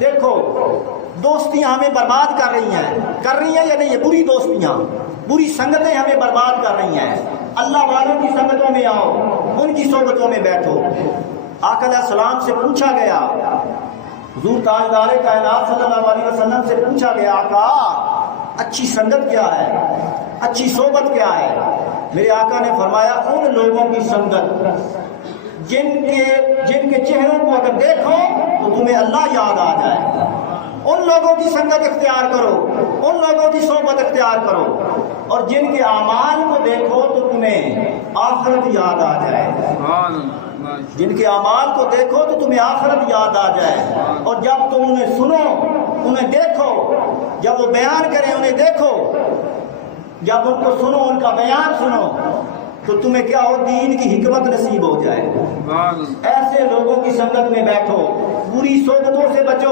دیکھو دوستیاں ہمیں برباد کر رہی ہیں یا نہیں؟ یہ بری دوستیاں، بری سنگتیں ہمیں برباد کر رہی ہیں۔ اللہ والوں کی سنگتوں میں آؤ، ان کی صحبتوں میں بیٹھو۔ آقا علیہ السلام سے پوچھا گیا، حضور تاجدار کائنات صلی اللہ علیہ وسلم سے پوچھا گیا، آقا اچھی سنگت کیا ہے، اچھی صحبت کیا ہے؟ میرے آقا نے فرمایا ان لوگوں کی سنگت جن کے چہروں کو اگر دیکھو تو تمہیں اللہ یاد آ جائے۔ ان لوگوں کی سنگت اختیار کرو، ان لوگوں کی صحبت اختیار کرو، اور جن کے اعمال کو دیکھو تو تمہیں آخرت یاد آ جائے۔ جن کے اعمال کو دیکھو تو تمہیں آخرت یاد آ جائے، اور جب تم انہیں سنو، انہیں دیکھو، جب وہ بیان کریں انہیں دیکھو، جب ان کو سنو، ان کا بیان سنو، تو تمہیں کیا ہو؟ دین کی حکمت نصیب ہو جائے۔ ایسے لوگوں کی سنگت میں بیٹھو، بری صحبتوں سے بچو۔